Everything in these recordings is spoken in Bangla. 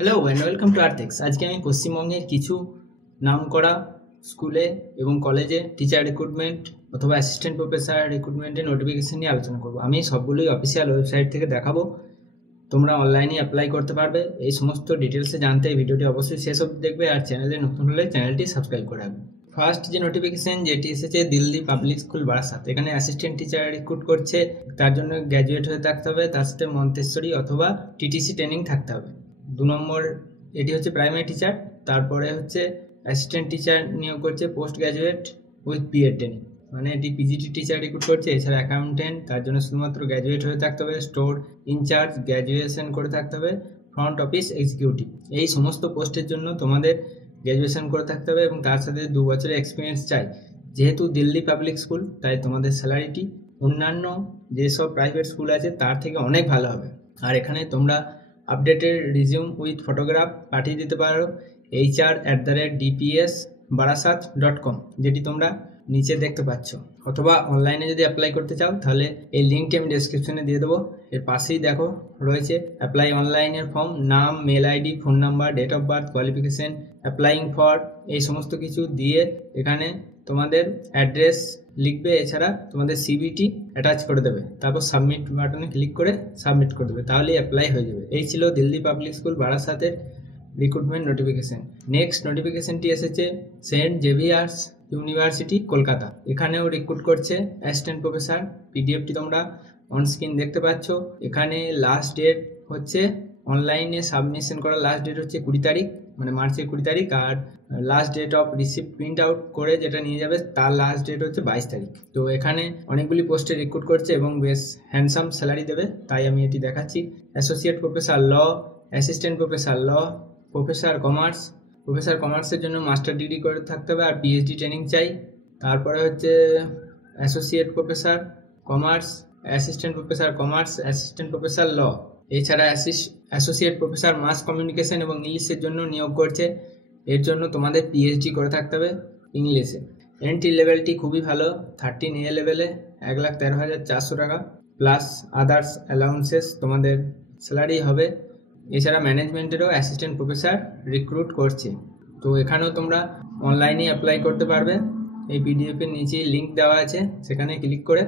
হ্যালো অ্যান্ড ওয়েলকাম টু আর্থেক্স। আজকে আমি পশ্চিমবঙ্গের কিছু নামকরা স্কুলে এবং কলেজে টিচার রিক্রুটমেন্ট অথবা অ্যাসিস্ট্যান্ট প্রফেসর রিক্রুটমেন্টের নোটিফিকেশন নিয়ে আলোচনা করব। আমি সবগুলোই অফিসিয়াল ওয়েবসাইট থেকে দেখাবো, তোমরা অনলাইনে অ্যাপ্লাই করতে পারবে। এই সমস্ত ডিটেলসে জানতে এই ভিডিওটি অবশ্যই শেষ অবধি দেখবে, আর চ্যানেলে নতুন হলে চ্যানেলটি সাবস্ক্রাইব করে রাখবে। ফার্স্ট যে নোটিফিকেশন যেটি এসেছে দিল্লি পাবলিক স্কুল বারাসাত, এখানে অ্যাসিস্ট্যান্ট টিচার রিক্রুট করছে। তার জন্য গ্র্যাজুয়েট হয়ে থাকতে হবে, তার সাথে মন্তেশ্বরী অথবা টিটিসি ট্রেনিং থাকতে হবে। 2 নম্বর এটি হচ্ছে প্রাইমারি টিচার। তারপরে হচ্ছে অ্যাসিস্ট্যান্ট টিচার নিয়োগ করছে post graduate with B Ed training, মানে এটি পিজিটি টিচার রিক্রুট করছে। এছাড়া অ্যাকাউন্টেন্ট, তার জন্য শুধুমাত্র গ্র্যাজুয়েট হয়ে থাকতে হবে। স্টোর ইনচার্জ গ্র্যাজুয়েশন করে থাকতে হবে। ফ্রন্ট অফিস এক্সিকিউটিভ, এই সমস্ত পোস্টের জন্য তোমাদের গ্র্যাজুয়েশন করে থাকতে হবে এবং তার সাথে 2 বছরের এক্সপিরিয়েন্স চাই। যেহেতু দিল্লি পাবলিক স্কুল, তাই তোমাদের স্যালারিটি অন্যান্য যেসব প্রাইভেট স্কুল আছে তার থেকে অনেক ভালো হবে। আর এখানে তোমরা আপডেটেড রিজিউম উইথ ফটোগ্রাফ পাঠিয়ে দিতে পারো hr@dpsbarasat.com, যেটি তোমরা নিচে দেখতে পাচ্ছ। অথবা অনলাইনে যদি অ্যাপ্লাই করতে চাও তাহলে এই লিঙ্কটি আমি ডেসক্রিপশনে দিয়ে দেবো। এর পাশেই দেখো রয়েছে অ্যাপ্লাই অনলাইনের ফর্ম, নাম, mail ID, phone number, date of birth, qualification, applying for, এই সমস্ত কিছু দিয়ে এখানে তোমাদের অ্যাড্রেস লিখবে। এছাড়া তোমাদের সিভিটি অ্যাটাচ করে দেবে, তারপর সাবমিট বাটনে ক্লিক করে সাবমিট করে দেবে, তাহলেই অ্যাপ্লাই হয়ে যাবে। এই ছিল দিল্লি পাবলিক স্কুল বারাসাতের রিক্রুটমেন্ট নোটিফিকেশন। নেক্সট নোটিফিকেশনটি এসেছে সেন্ট জেভিয়ার্স ইউনিভার্সিটি কলকাতা, এখানেও রিক্রুট করছে অ্যাসিস্ট্যান্ট প্রফেসর। পিডিএফটি তোমরা অন স্ক্রিন দেখতে পাচ্ছ। এখানে লাস্ট ডেট হচ্ছে অনলাইনে সাবমিশন করার লাস্ট ডেট হচ্ছে 20 তারিখ, মানে মার্চের 20 তারিখ। আর last date of receive print out করে যেটা নিয়ে যাবে তার লাস্ট ডেট হচ্ছে 22 তারিখ। তো এখানে অনেকগুলি পোস্টে রিক্রুট করছে এবং বেশ হ্যান্ডসাম স্যালারি দেবে, তাই আমি এটি দেখাচ্ছি। অ্যাসোসিয়েট প্রফেসর ল, অ্যাসিস্ট্যান্ট প্রফেসর ল, প্রফেসর কমার্স। প্রফেসর কমার্সের জন্য মাস্টার ডিগ্রি করে থাকতে হবে আর পিএইচডি ট্রেনিং চাই। তারপরে হচ্ছে associate professor commerce, assistant professor commerce, assistant professor law. এছাড়া অ্যাসোসিয়েট প্রফেসর মাস কমিউনিকেশন এবং ইংলিশের জন্য নিয়োগ করছে। এর জন্য তোমাদের পিএইচডি করে থাকতে হবে ইংলিশে। এন্ট্রি লেভেলটি খুবই ভালো, 13A লেভেলে 1,13,400 টাকা প্লাস আদার্স অ্যালাউন্সেস তোমাদের স্যালারি হবে। এছাড়া ম্যানেজমেন্টেরও অ্যাসিস্ট্যান্ট প্রফেসর রিক্রুট করছে। তো এখানেও তোমরা অনলাইনে অ্যাপ্লাই করতে পারবে। এই পিডিএফের নিচে লিঙ্ক দেওয়া আছে, সেখানে ক্লিক করে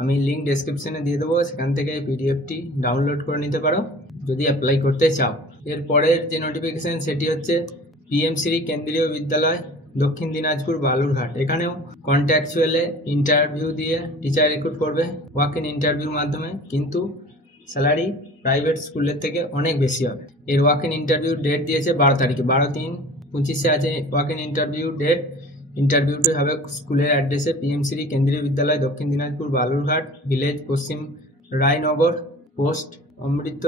আমি লিঙ্ক ডেসক্রিপশনে দিয়ে দেবো, সেখান থেকে এই পিডিএফটি ডাউনলোড করে নিতে পারো যদি অ্যাপ্লাই করতে চাও। এরপরের যে নোটিফিকেশান সেটি হচ্ছে পিএমসি কেন্দ্রীয় বিদ্যালয় দক্ষিণ দিনাজপুর বালুরঘাট, এখানেও কন্ট্রাকচুয়ালে ইন্টারভিউ দিয়ে টিচার রিক্রুট করবে ওয়াক ইন ইন্টারভিউর মাধ্যমে, কিন্তু স্যালারি প্রাইভেট স্কুলের থেকে অনেক বেশি হবে। এর ওয়াক ইন ইন্টারভিউ ডেট দিয়েছে 12 তারিখে, 12/3/25 আছে ওয়াক ইন ইন্টারভিউ ডেট। ইন্টারভিউটি হবে স্কুলের অ্যাড্রেসে পিএমসি কেন্দ্রীয় বিদ্যালয় দক্ষিণ Dinajpur Balurghat, village Paschim Raynagar, post Amrit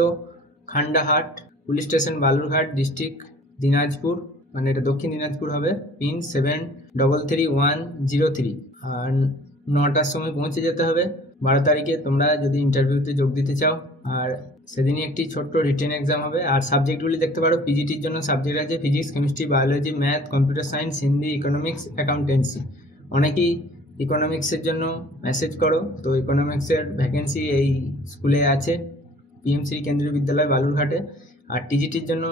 Khandahat, police station Balurghat, district Dinajpur, মানে এটা দক্ষিণ দিনাজপুর হবে। পিন 733103। আর 9টার সময় পৌঁছে যেতে হবে 12 তারিখে তোমরা যদি ইন্টারভিউতে যোগ দিতে চাও। আর সেদিনই একটি ছোট্ট রিটেন এক্সাম হবে। আর সাবজেক্টগুলি দেখতে পারো, পিজিটির জন্য সাবজেক্ট আছে physics, chemistry, biology, math, computer science, Hindi, economics, accountancy. অনেকেই ইকোনমিক্সের জন্য মেসেজ করো, তো ইকোনমিক্সের ভ্যাকেন্সি এই স্কুলে আছে পিএমসি কেন্দ্রীয় বিদ্যালয় বালুরঘাটে। আর টিজিটির জন্য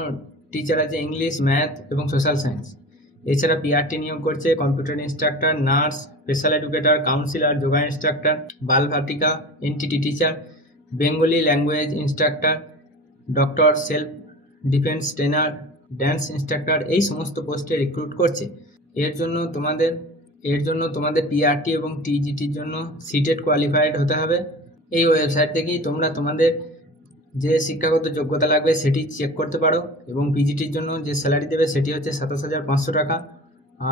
টিচার আছে ইংলিশ, ম্যাথ এবং সোশ্যাল সায়েন্স। এছাড়া পিআরটি নিয়োগ করছে computer instructor, nurse, special educator, counsellor, yoga instructor, Bal Vatika, NTT teacher, Bengali language instructor, doctor, self defence trainer, dance instructor, এই সমস্ত পোস্টে রিক্রুট করছে। এর জন্য তোমাদের পিআরটি এবং টিজিটির জন্য সিটেট কোয়ালিফাইড হতে হবে। এই ওয়েবসাইট থেকেই তোমরা তোমাদের যে শিক্ষাগত যোগ্যতা লাগবে সেটি চেক করতে পারো। এবং পিজিটির জন্য যে স্যালারি দেবে সেটি হচ্ছে 27,500 টাকা,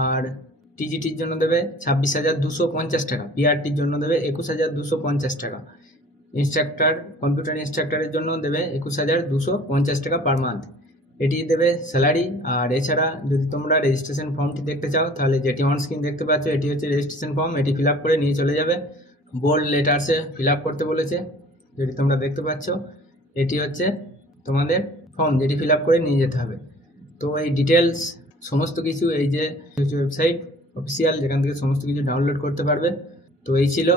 আর টিজিটির জন্য দেবে 26,250 টাকা, পিআরটির জন্য দেবে 21,250 টাকা, ইনস্ট্রাক্টর কম্পিউটার ইনস্ট্রাক্টরের জন্য দেবে 21,250 টাকা পার মান্থ, এটি দেবে স্যালারি। আর এছাড়া যদি তোমরা রেজিস্ট্রেশন ফর্মটি দেখতে চাও তাহলে যেটি অন স্ক্রিন দেখতে পাচ্ছ এটি হচ্ছে রেজিস্ট্রেশন ফর্ম, এটি ফিল আপ করে নিয়ে চলে যাবে। বোল্ড লেটার্সে ফিল আপ করতে বলেছে, যেটি তোমরা দেখতে পাচ্ছ এটি হচ্ছে তোমাদের ফর্ম, যেটি ফিল আপ করে নিয়ে যেতে হবে। তো এই ডিটেলস সমস্ত কিছু এই যে ওয়েবসাইট অফিসিয়াল, যেখান থেকে সমস্ত কিছু ডাউনলোড করতে পারবে। তো এই ছিল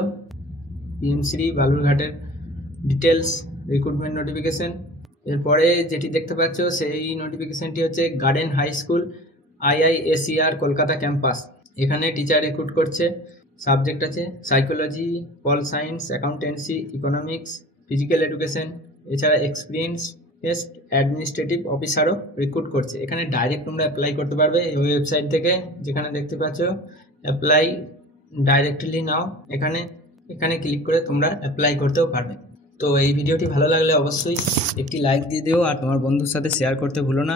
পিএমসি বালুরঘাটের ডিটেলস রিক্রুটমেন্ট নোটিফিকেশন। এরপরে যেটি দেখতে পাচ্ছ সেই নোটিফিকেশনটি হচ্ছে garden high school IISER Kolkata campus. এখানে টিচার রিক্রুট করছে। সাবজেক্ট আছে psychology, pol science, accountancy, economics, physical education. এছাড়া এক্সপিরিয়েন্স অ্যাডমিনিস্ট্রেটিভ অফিসারও রিক্রুট করছে। এখানে ডাইরেক্ট তোমরা অ্যাপ্লাই করতে পারবে এই ওয়েবসাইট থেকে, যেখানে দেখতে পাচ্ছ অ্যাপ্লাই ডাইরেক্টলি নাও। এখানে ক্লিক করে তোমরা অ্যাপ্লাই করতেও পারবে। তো এই ভিডিওটি ভালো লাগলে অবশ্যই একটি লাইক দিয়ে দিও আর তোমার বন্ধুর সাথে শেয়ার করতে ভুলো না।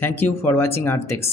Thank you for watching আর্থেক্স।